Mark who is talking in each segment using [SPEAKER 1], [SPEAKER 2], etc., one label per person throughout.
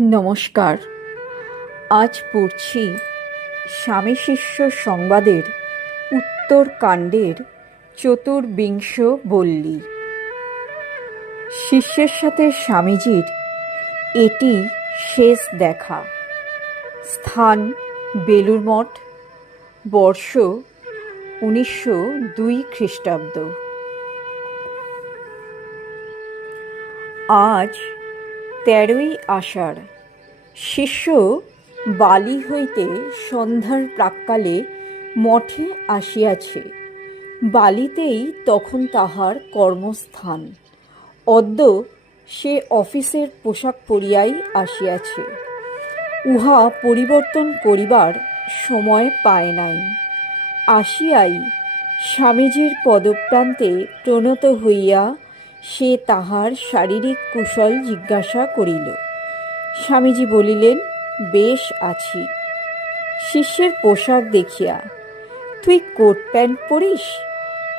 [SPEAKER 1] নমস্কার। আজ পড়ছি স্বামী শিষ্য সংবাদের উত্তরকাণ্ডের চতুর্বিংশ বল্লী। শিষ্যের সাথে স্বামীজির এটি শেষ দেখা। স্থান বেলুর মঠ বর্ষ উনিশশো দুই খ্রিস্টাব্দ। আজ তেরোই আষাঢ়। শিষ্য বালি হইতে সন্ধ্যার প্রাক্কালে মঠে আসিয়াছে। বালিতেই তখন তাহার কর্মস্থান। অদ্য সে অফিসের পোশাক পরিয়াই আসিয়াছে। উহা পরিবর্তন করিবার সময় পায় নাই। আসিয়াই স্বামীজির পদপ্রান্তে প্রণত হইয়া সে তাহার শারীরিক কুশল জিজ্ঞাসা করিল। স্বামীজি বলিলেন, বেশ আছি। শিষ্যের পোশাক দেখিয়া তুই কোট প্যান্ট পরিস?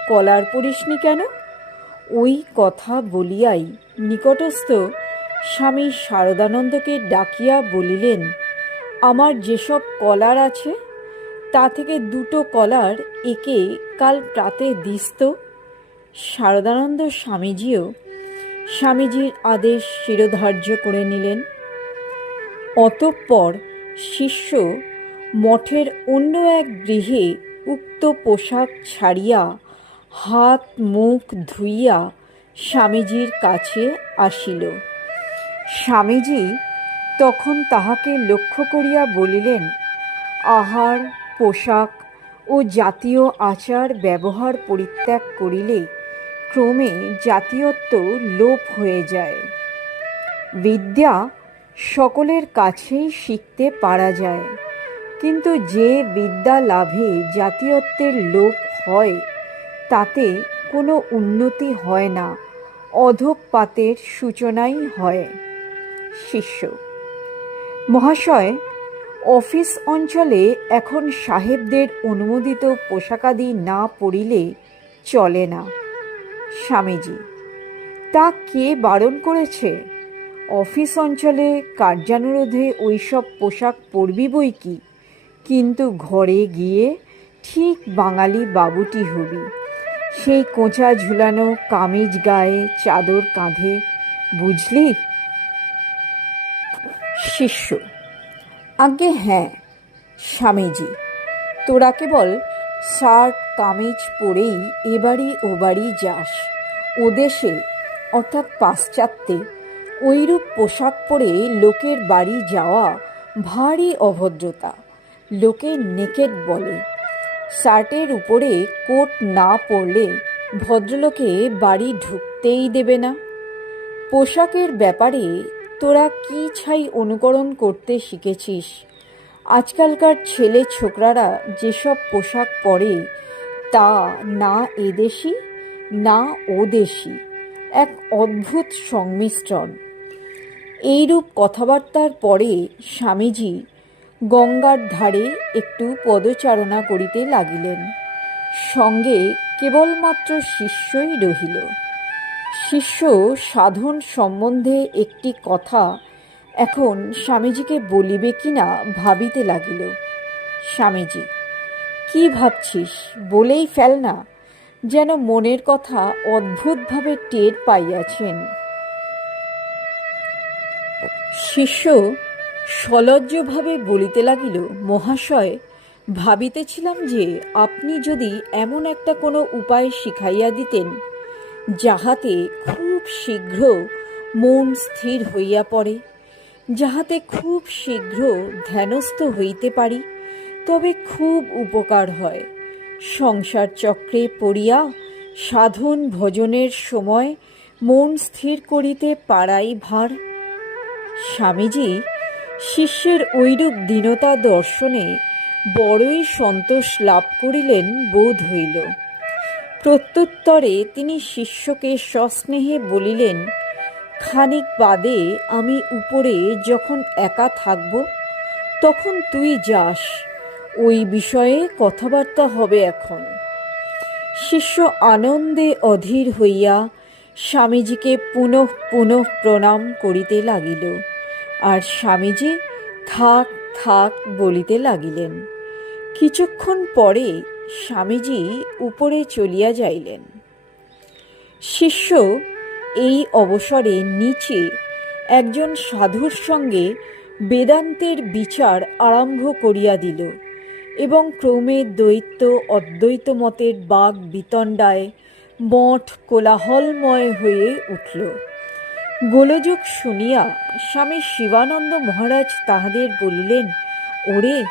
[SPEAKER 1] কলার পরিসনি কেন? ওই কথা বলিয়াই নিকটস্থ স্বামী শারদানন্দকে ডাকিয়া বলিলেন, আমার যেসব কলার আছে, তা থেকে দুটো কলার একে কাল প্রাতে দিস্ত শারদানন্দ স্বামীজিও স্বামীজির আদেশ শিরোধার্য করে নিলেন। অতঃপর শিষ্য মঠের অন্য এক গৃহে উক্ত পোশাক ছাড়িয়া হাত মুখ ধুইয়া স্বামীজির কাছে আসিল। স্বামীজি তখন তাহাকে লক্ষ্য করিয়া বলিলেন, আহার, পোশাক ও জাতীয় আচার ব্যবহার পরিত্যাগ করিলে ক্রমে জাতীয়ত্ব লোপ হয়ে যায়। বিদ্যা সকলের কাছেই শিখতে পারা যায়। কিন্তু যে বিদ্যা লাভে জাতীয়ত্বের লোপ হয়, তাতে কোনো উন্নতি হয় না অধঃপাতের সূচনাই হয়। শিষ্য। মহাশয়, অফিস অঞ্চলে এখন সাহেবদের অনুমোদিত পোশাকাদি না পরিলে চলে না। স্বামীজি। তা কে বারণ করেছে? অফিস অঞ্চলে কার্যানুরোধে ওইসব পোশাক পরবি বই কি? কিন্তু ঘরে গিয়ে ঠিক বাঙালি বাবুটি হবি। সেই কোঁচা ঝুলানো কামিজ গায়ে চাদর কাঁধে, বুঝলি? শিষ্য আগে হ্যাঁ স্বামীজি। তোরা কেবল শার্ট কামিজ পরেই এবাড়ি ও বাড়ি যাস। ও দেশে অর্থাৎ পাশ্চাত্যে ওইরূপ পোশাক পরে লোকের বাড়ি যাওয়া ভারী অভদ্রতা, লোকে নেকেট বলে। শার্টের উপরে কোট না পরলে ভদ্রলোকে বাড়ি ঢুকতেই দেবে না। পোশাকের ব্যাপারে তোরা কি ছাই অনুকরণ করতে শিখেছিস? আজকালকার ছেলে ছোকরারা যেসব পোশাক পরে তা না এদেশি, না ওদেশি, এক অদ্ভুত সংমিশ্রণ। এইরূপ কথাবার্তার পরে স্বামীজি গঙ্গার ধারে একটু পদচারণা করিতে লাগিলেন। সঙ্গে কেবলমাত্র শিষ্যই রহিল। শিষ্য সাধন সম্বন্ধে একটি কথা এখন স্বামীজিকে বলিবে কি না ভাবিতে লাগিল। স্বামীজি কি ভাবছিস? বলেই ফেল না। যেন মনের কথা অদ্ভুতভাবে টের পাইয়াছেন। শিষ্য সলজ্জভাবে বলিতে লাগিল, মহাশয়, ভাবিতেছিলাম যে আপনি যদি এমন একটা কোনো উপায় শিখাইয়া দিতেন, যাহাতে খুব শীঘ্র মন স্থির হইয়া পড়ে, যাহাতে খুব শীঘ্র ধ্যানস্থ হইতে পারি তবে খুব উপকার হয়। সংসার চক্রে পড়িয়া সাধন ভজনের সময় মন স্থির করিতে পারাই ভার। স্বামীজি শিষ্যের ঐরূপ দীনতা দর্শনে বড়ই সন্তোষ লাভ করিলেন বোধ হইল। প্রত্যুত্তরে তিনি শিষ্যকে সস্নেহে বলিলেন, খানিক বাদে আমি উপরে যখন একা থাকব, তখন তুই যাস। ওই বিষয়ে কথাবার্তা হবে এখন। শিষ্য আনন্দে অধীর হইয়া স্বামীজিকে পুনঃ পুনঃ প্রণাম করিতে লাগিল আর স্বামীজি থাক থাক বলিতে লাগিলেন। কিছুক্ষণ পরে স্বামীজি উপরে চলিয়া যাইলেন। শিষ্য এই অবসরে নিচে একজন সাধুর সঙ্গে বেদান্তের বিচার আরম্ভ করিয়া দিল। এবং ক্রমে দ্বৈত, অদ্বৈত মতের বাঘ বিতণ্ডায় মঠ কোলাহলময় হয়ে উঠল। গোলযোগ শুনিয়া স্বামী শিবানন্দ মহারাজ তাহাদের বলিলেন, ওরে,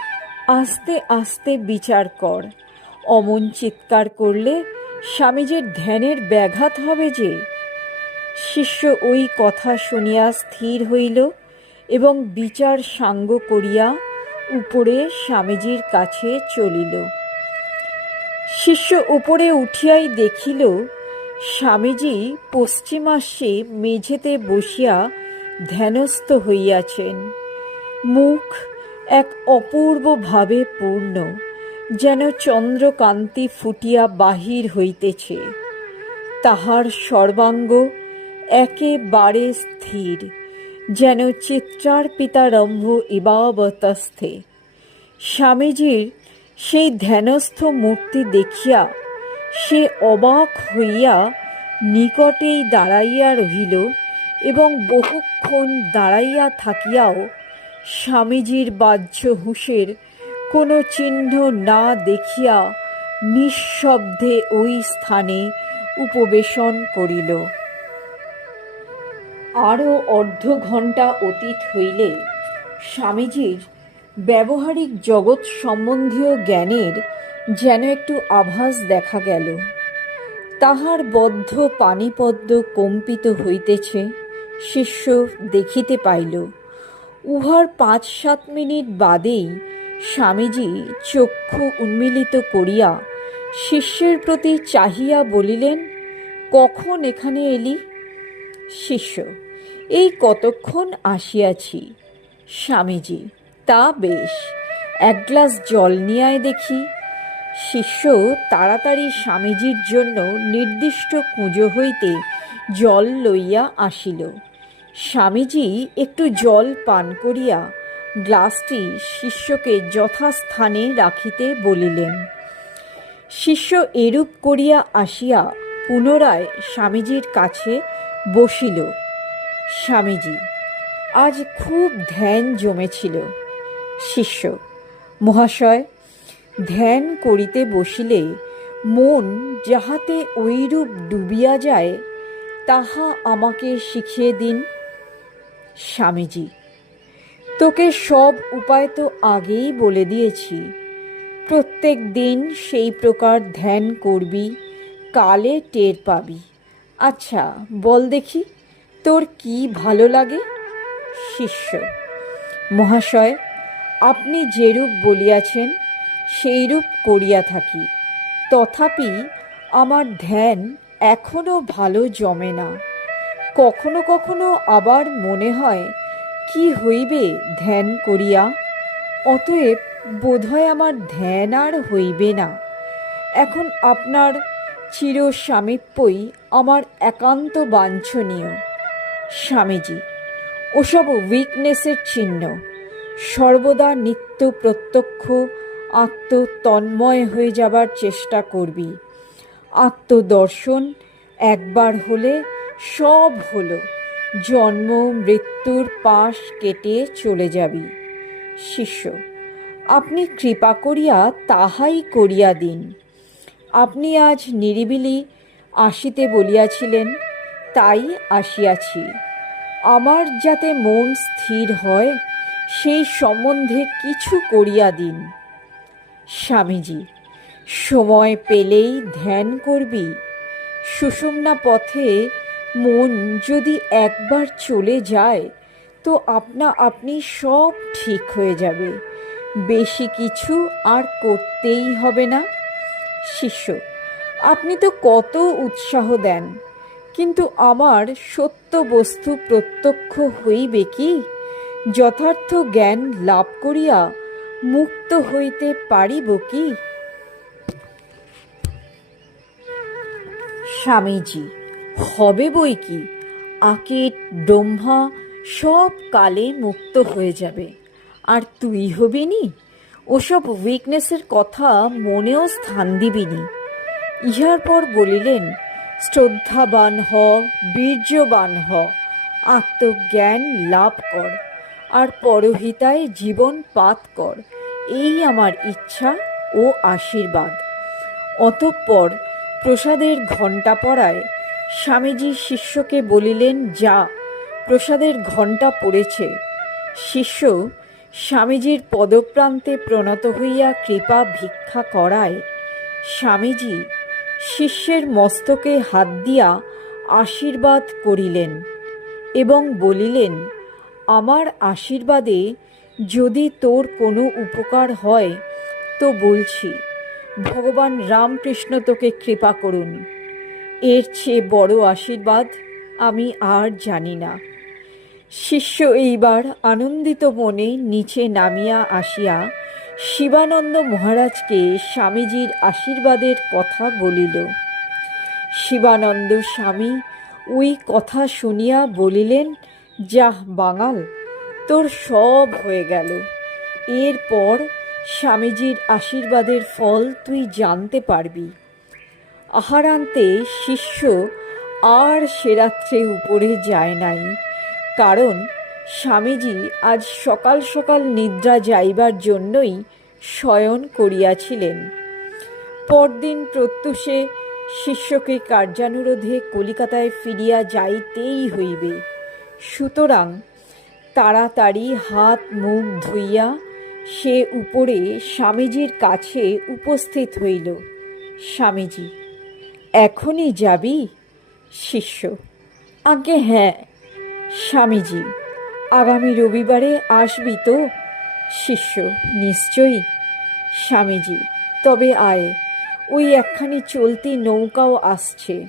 [SPEAKER 1] আস্তে আস্তে বিচার কর। অমন চিৎকার করলে স্বামীজির ধ্যানের ব্যাঘাত হবে যে। শিষ্য ওই কথা শুনিয়া স্থির হইল এবং বিচার সাঙ্গ করিয়া উপরে স্বামীজির কাছে চলিল। শিষ্য উপরে উঠিয়াই দেখিল, স্বামীজি পশ্চিমাস্যে মেঝেতে বসিয়া ধ্যানস্থ হইয়াছেন। মুখ এক অপূর্ব ভাবে পূর্ণ, যেন চন্দ্রকান্তি ফুটিয়া বাহির হইতেছে। তাহার সর্বাঙ্গ একেবারে স্থির। যেন চিত্রার্পিতারম্ভ ইবাবতস্থে। স্বামীজির সেই ধ্যানস্থ মূর্তি দেখিয়া সে অবাক হইয়া নিকটেই দাঁড়াইয়া রহিল এবং বহুক্ষণ দাঁড়াইয়া থাকিয়াও স্বামীজির বাহ্য হুঁশের কোনো চিহ্ন না দেখিয়া নিঃশব্দে ওই স্থানে উপবেশন করিল। আরও অর্ধ ঘণ্টা অতীত হইলে স্বামীজির ব্যবহারিক জগৎ সম্বন্ধীয় জ্ঞানের যেন একটু আভাস দেখা গেল। তাহার বদ্ধ পানিপদ্ম কম্পিত হইতেছে, শিষ্য দেখিতে পাইল। উহার পাঁচ সাত মিনিট বাদেই স্বামীজি চক্ষু উন্মিলিত করিয়া শিষ্যের প্রতি চাহিয়া বলিলেন, কখন এখানে এলি? শিষ্য এই কতক্ষণ আসিয়াছি? স্বামীজি, তা বেশ। এক গ্লাস জল নিয়ে দেখি। শিষ্য তাড়াতাড়ি স্বামীজির জন্য নির্দিষ্ট কুঁজো হইতে জল লইয়া আসিল। স্বামীজি একটু জল পান করিয়া গ্লাসটি শিষ্যকে যথাস্থানে রাখিতে বলিলেন। শিষ্য এরূপ করিয়া আসিয়া পুনরায় স্বামীজির কাছে বসিল। স্বামীজি। আজ খুব ধ্যান জমেছিল। শিষ্য, মহাশয়, ধ্যান করিতে বসিলে মন যাহাতে ঐরূপ ডুবিয়া যায়, তাহা আমাকে শিখিয়ে দিন। স্বামীজি, তোকে সব উপায় তো আগেই বলে দিয়েছি। প্রত্যেক দিন সেই প্রকার ধ্যান করবি, কালে টের পাবি। আচ্ছা বল দেখি। তোর কি ভালো লাগে? শিষ্য। মহাশয়, আপনি যেরূপ বলিয়াছেন, সেইরূপ করিয়া থাকি। তথাপি আমার ধ্যান এখনও ভালো জমে না। কখনো কখনো আবার মনে হয়, কি হইবে ধ্যান করিয়া? অতএব বোধহয় আমার ধ্যান আর হইবে না। এখন আপনার চির স্বামীপ্যই আমার একান্ত বাঞ্ছনীয়। স্বামীজি, ওসব উইকনেসের চিহ্ন। সর্বদা নিত্য প্রত্যক্ষ, আত্মতন্ময় হয়ে যাবার চেষ্টা করবি। আত্মদর্শন একবার হলে সব হলো। জন্ম, মৃত্যুর পাশ কেটে চলে যাবি। শিষ্য, আপনি কৃপা করিয়া তাহাই করিয়া দিন। আপনি আজ নিরিবিলি আসিতে বলিয়াছিলেন তাই আসিয়াছি। আমার যাতে মন স্থির হয়, সেই সম্বন্ধে কিছু করিয়া দিন। স্বামীজি, সময় পেলেই ধ্যান করবি। সুষুম্না পথে মন যদি একবার চলে যায়, তো আপনা আপনি সব ঠিক হয়ে যাবে। বেশি কিছু আর করতেই হবে না। শিষ্য, আপনি তো কত উৎসাহ দেন। কিন্তু আমার সত্য বস্তু প্রত্যক্ষ হইবে কি? যথার্থ জ্ঞান লাভ করিয়া মুক্ত হইতে পারিব কি? স্বামীজি, হবে বই কি? আকিট ব্রহ্মা সব কালে মুক্ত হয়ে যাবে। আর তুই হবি নি ওসব উইকনেসের কথা মনেও স্থান দিবিনি। ইহার পর বলিলেন শ্রদ্ধাবান হ, বীর্যবান হ, আত্মজ্ঞান লাভ কর, আর পরহিতায় জীবন পাত কর। এই আমার ইচ্ছা ও আশীর্বাদ। অতঃপর প্রসাদের ঘণ্টা পড়ায় স্বামীজি শিষ্যকে বলিলেন, যা, প্রসাদের ঘণ্টা পড়েছে। শিষ্য স্বামীজির পদপ্রান্তে প্রণত হইয়া কৃপা ভিক্ষা করায়। স্বামীজি শিষ্যের মস্তকে হাত দিয়া আশীর্বাদ করিলেন এবং বলিলেন, আমার আশীর্বাদে যদি তোর কোনো উপকার হয়, তো বলছি, ভগবান রামকৃষ্ণ তোকে কৃপা করুন। এর চেয়ে বড় আশীর্বাদ আমি আর জানি না। শিষ্য এইবার আনন্দিত মনে নিচে নামিয়া আসিয়া শিবানন্দ মহারাজকে স্বামীজির আশীর্বাদের কথা বলিল। শিবানন্দ স্বামী, ওই কথা শুনিয়া বলিলেন, যাহ বাঙাল, তোর সব হয়ে গেল। এরপর স্বামীজির আশীর্বাদের ফল তুই জানতে পারবি। আহারান্তে শিষ্য আর সে রাত্রে উপরে যায় নাই, কারণ স্বামীজি আজ সকাল সকাল নিদ্রা যাইবার জন্যই শয়ন করিয়াছিলেন। পরদিন প্রত্যুষে শিষ্যকে কার্যানুরোধে কলিকাতায় ফিরিয়া যাইতেই হইবে। সুতরাং তাড়াতাড়ি হাত মুখ ধুইয়া সে উপরে স্বামীজির কাছে উপস্থিত হইল। স্বামীজি, এখনই যাবি? শিষ্য আগে হ্যাঁ। স্বামীজি আগামী রবিবারে আসবি তো? শিষ্য, নিশ্চয়ই। স্বামীজি, তবে আয়। ওই একখানি চলতি নৌকাও আসছে।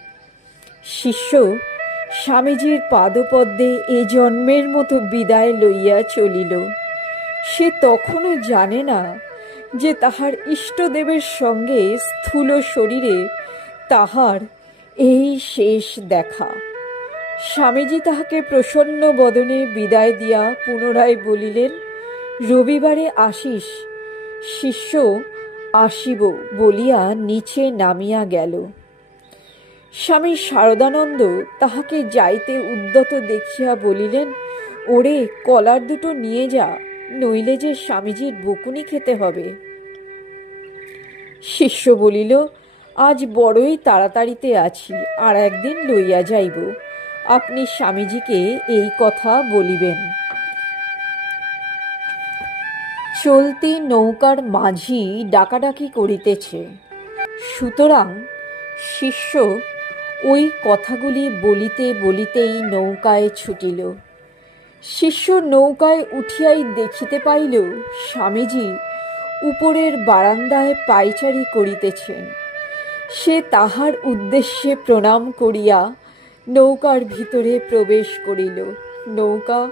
[SPEAKER 1] শিষ্য, স্বামীজির পাদপদ্মে এ জন্মের মতো বিদায় লইয়া চলিল। সে তখনও জানে না যে তাহার ইষ্টদেবের সঙ্গে স্থূল শরীরে তাহার এই শেষ দেখা। স্বামীজি তাহাকে প্রসন্ন বদনে বিদায় দিয়া পুনরায় বলিলেন, রবিবারে আসিস, শিষ্য আসিব বলিয়া নিচে নামিয়া গেল। স্বামী শারদানন্দ তাহাকে যাইতে উদ্যত দেখিয়া বলিলেন, ওরে, কলার দুটো নিয়ে যা, নইলে যে স্বামীজির বকুনি খেতে হবে। শিষ্য বলিল, আজ বড়ই তাড়াতাড়িতে আছি, আর একদিন লইয়া যাইব। আপনি স্বামীজিকে এই কথা বলিবেন। চলতি নৌকার মাঝি ডাকাডাকি করিতেছে। সুতরাং শিষ্য ওই কথাগুলি বলিতে বলিতেই নৌকায় ছুটিল। শিষ্য নৌকায় উঠিয়াই দেখিতে পাইল, স্বামীজি উপরের বারান্দায় পাইচারি করিতেছেন। সে তাহার উদ্দেশ্যে প্রণাম করিয়া নৌকার ভিতরে প্রবেশ করিল। নৌকা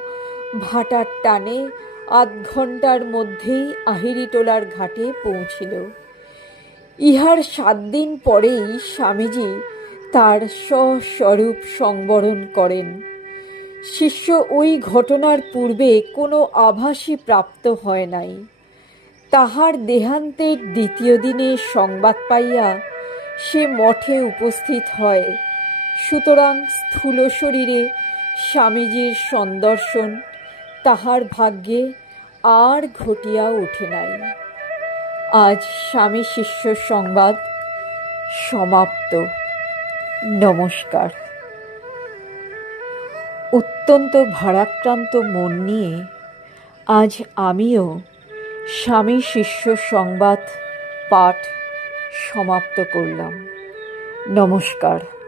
[SPEAKER 1] ভাটার টানে আধ ঘণ্টার মধ্যেই আহিরিটোলার ঘাটে পৌঁছিল। ইহার সাত দিন পরেই স্বামীজি তার স্বস্বরূপ সংবরণ করেন। শিষ্য ওই ঘটনার পূর্বে কোনো আভাসই প্রাপ্ত হয় নাই। তাহার দেহান্তের দ্বিতীয় দিনে সংবাদ পাইয়া সে মঠে উপস্থিত হয়। সুতরাং স্থূল শরীরে স্বামীজির সন্দর্শন, তাহার ভাগ্যে আর ঘটিয়া ওঠে নাই। আজ স্বামী শিষ্য সংবাদ সমাপ্ত। নমস্কার। অত্যন্ত ভারাক্রান্ত মন নিয়ে আজ আমিও স্বামী শিষ্য সংবাদ পাঠ সমাপ্ত করলাম। নমস্কার।